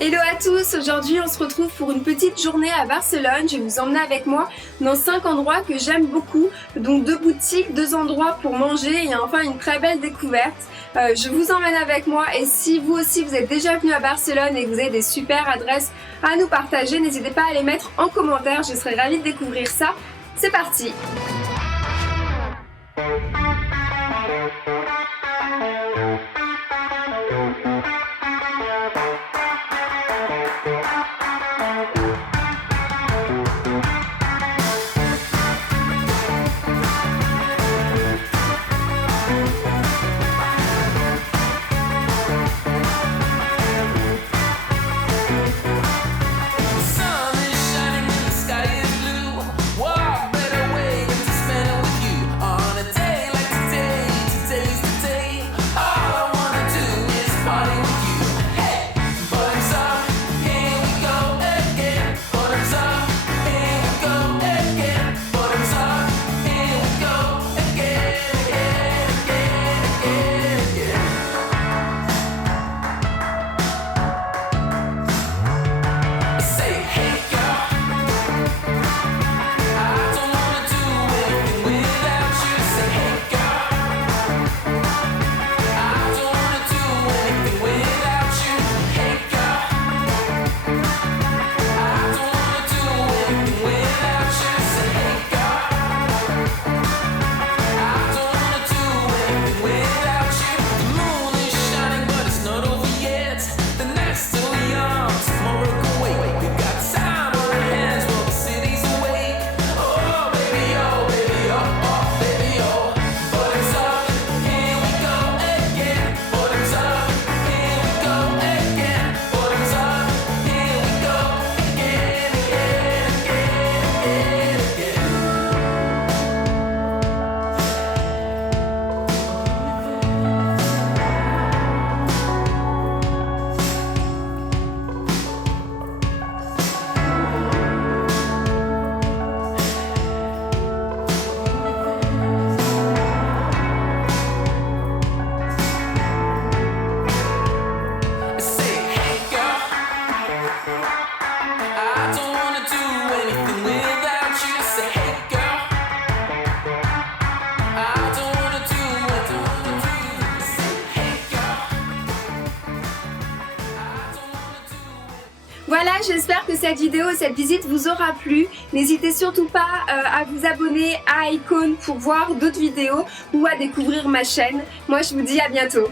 Hello à tous, aujourd'hui on se retrouve pour une petite journée à Barcelone. Je vais vous emmener avec moi dans 5 endroits que j'aime beaucoup, donc 2 boutiques, 2 endroits pour manger et enfin une très belle découverte. Je vous emmène avec moi et si vous aussi vous êtes déjà venu à Barcelone et que vous avez des super adresses à nous partager, n'hésitez pas à les mettre en commentaire, je serai ravie de découvrir ça. C'est parti! Voilà, j'espère que cette vidéo et cette visite vous aura plu. N'hésitez surtout pas à vous abonner à UNICON pour voir d'autres vidéos ou à découvrir ma chaîne. Moi, je vous dis à bientôt.